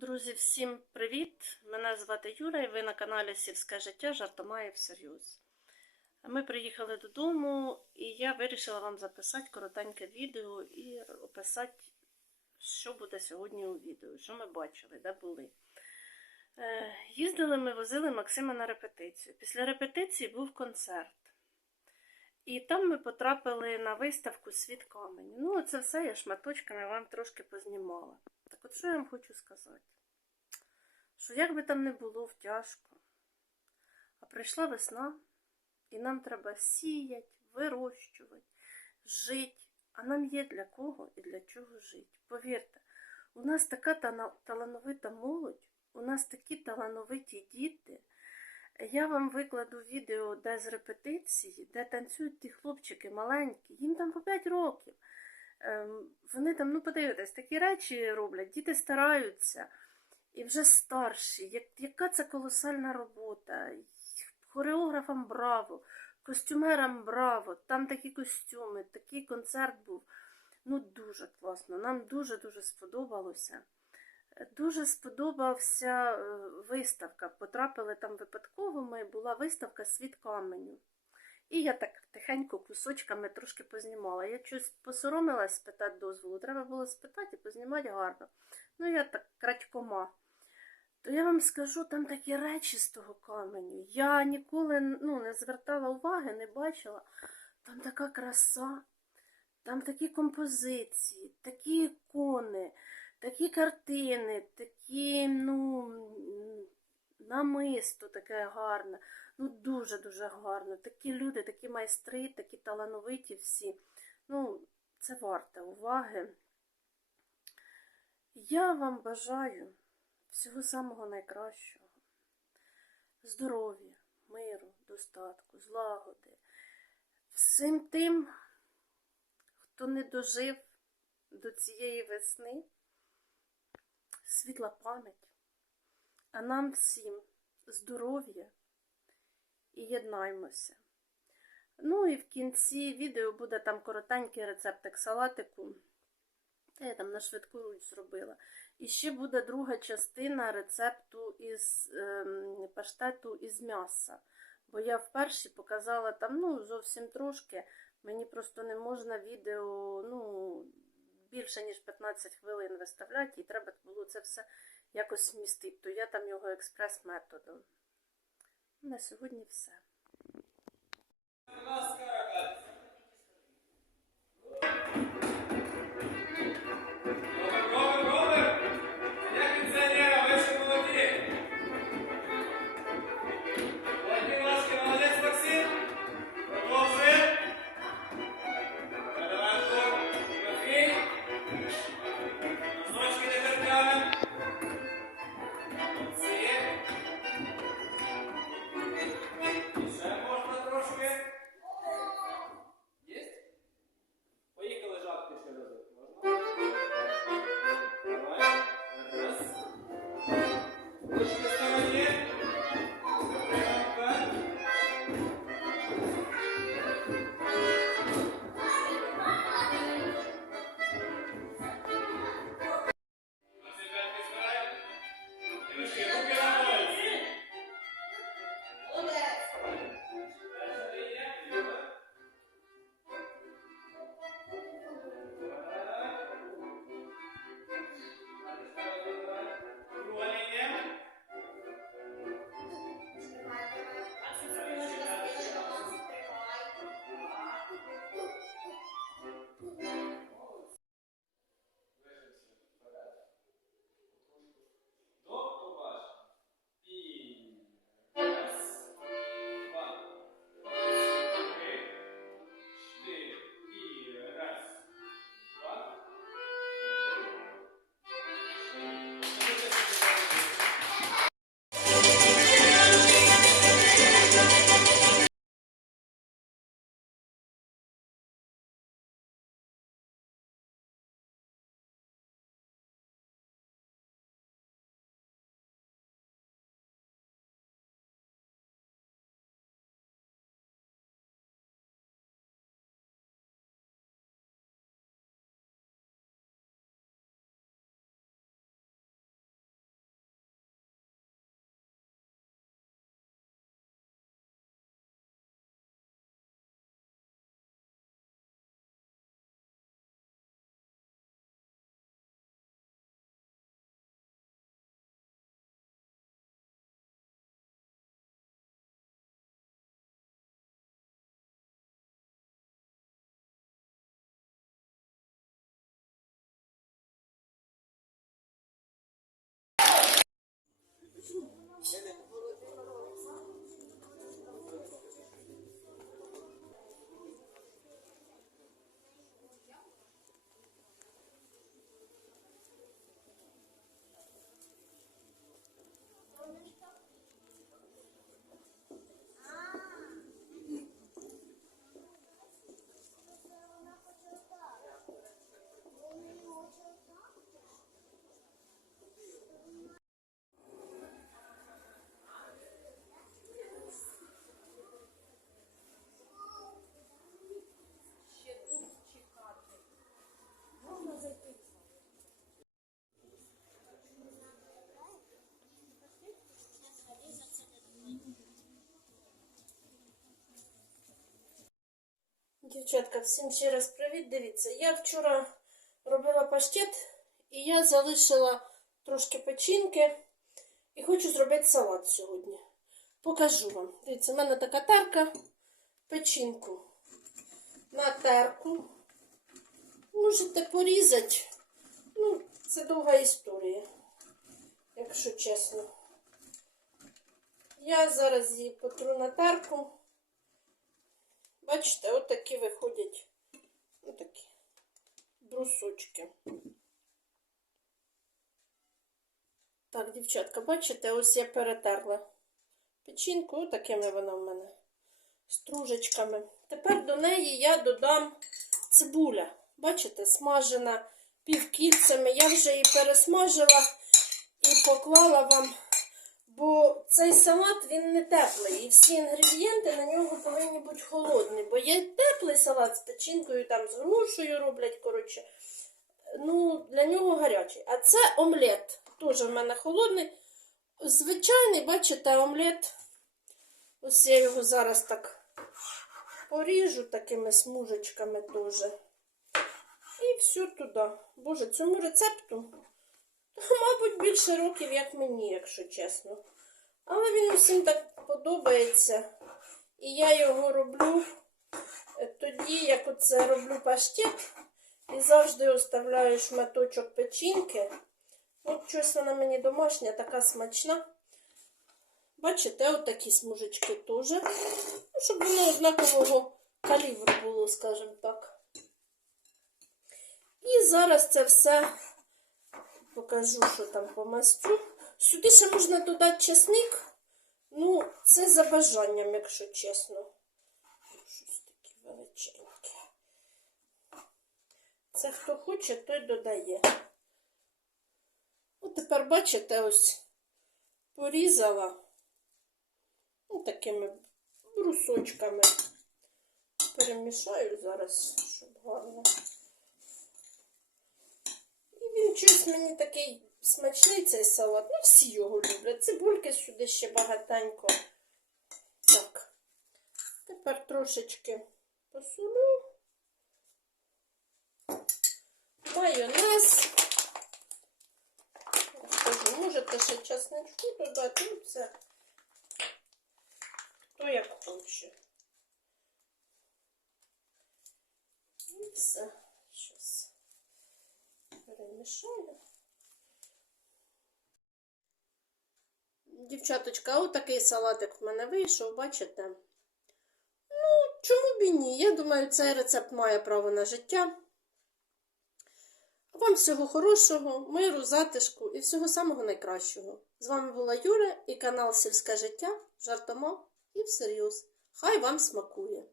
Друзі, всім привіт! Мене звати Юра і ви на каналі Сільське життя Жартомає всерйоз. Ми приїхали додому і я вирішила вам записати коротеньке відео і описати, що буде сьогодні у відео, що ми бачили, де були. Е, Їздили ми, возили Максима на репетицію. Після репетиції був концерт. І там ми потрапили на виставку Світ камені. Ну, це все я шматочками вам трошки познімала. Так от що я вам хочу сказати? Що як би там не було тяжко, а прийшла весна, і нам треба сіяти, вирощувати, жити. А нам є для кого і для чого жити. Повірте, у нас така талановита молодь, у нас такі талановиті діти. Я вам викладу відео, де з репетиції, де танцюють ті хлопчики маленькі, їм там по 5 років. Ем, Вони там, ну подивитесь, такі речі роблять, діти стараються. І вже старші. Як, яка це колосальна робота. Хореографам браво, костюмерам браво, там такі костюми, такий концерт був. Ну, дуже класно. Нам дуже-дуже сподобалося. Дуже сподобався е, виставка. Потрапили там випадково. Ми була виставка Світ каменю. І я так тихенько кусочками трошки познімала. Я щось посоромилась спитати дозволу. Треба було спитати і познімати гарно. Ну, я так крадькома. То я вам скажу, там такі речі з того каменю. Я ніколи ну, не звертала уваги, не бачила. Там така краса, там такі композиції, такі ікони, такі картини, такі, ну, намисто таке гарне. Ну, дуже-дуже гарно. Такі люди, такі майстри, такі талановиті всі. Ну, це варте уваги. Я вам бажаю всього самого найкращого. Здоров'я, миру, достатку, злагоди. Всім тим, хто не дожив до цієї весни, світла пам'ять, а нам всім здоров'я і єднаймося. Ну і в кінці відео буде там коротенький рецептик салатику. Я там на швидку руч зробила. І ще буде друга частина рецепту із ем, паштету із м'яса. Бо я вперше показала там ну, зовсім трошки. Мені просто не можна відео ну, більше, ніж 15 хвилин виставляти, і треба було це все якось вмістить, То я там його експрес-методом. На сьогодні все. 네네. Дівчатка, всім ще раз привіт. Дивіться, я вчора робила паштет і я залишила трошки печінки і хочу зробити салат сьогодні. Покажу вам. Дивіться, в мене така тарка, печінку на терку. Можете порізати. Ну, це довга історія, якщо чесно. Я зараз її потру на терку. Бачите, от такі виходять отакі брусочки. Так, дівчатка, бачите, ось я перетерла печінку, отакими вона в мене стружечками. Тепер до неї я додам цибуля. Бачите, смажена півкільцями. Я вже її пересмажила і поклала вам Бо цей салат він не теплий. І всі інгредієнти на нього повинні бути холодні. Бо є теплий салат з печінкою, там з грушею роблять, коротше. Ну, для нього гарячий. А це омлет. Теж в мене холодний. Звичайний, бачите, омлет. Ось я його зараз так поріжу такими смужечками теж. І все туди. Боже, цьому рецепту. Мабуть, більше років, як мені, якщо чесно. Але він усім так подобається. І я його роблю тоді, як оце роблю паштет. І завжди оставляю шматочок печінки. От щось вона мені домашня, така смачна. Бачите, от такі смужечки теж. Ну, щоб воно однакового калібру було, скажімо так. І зараз це все покажу, що там по мастю. Сюди ще можна додати чесник. Ну, це за бажанням, якщо чесно. Щось таке величеньке. Це хто хоче, той додає. От тепер, бачите, ось порізала ну, такими брусочками. Перемішаю зараз, щоб гарно. Він щось мені такий смачний цей салат. Ну, всі його люблять. Цибульки сюди ще багатенько. Так. Тепер трошечки посолю. Майонез. Я можете ще часничку додати. Ну, це хто як хоче. І все. Перемішаю. Дівчаточка, отакий салатик в мене вийшов, бачите? Ну, чому б і ні? Я думаю, цей рецепт має право на життя. Вам всього хорошого, миру, затишку і всього самого найкращого. З вами була Юля і канал Сільське життя, жартома і всерйоз. Хай вам смакує!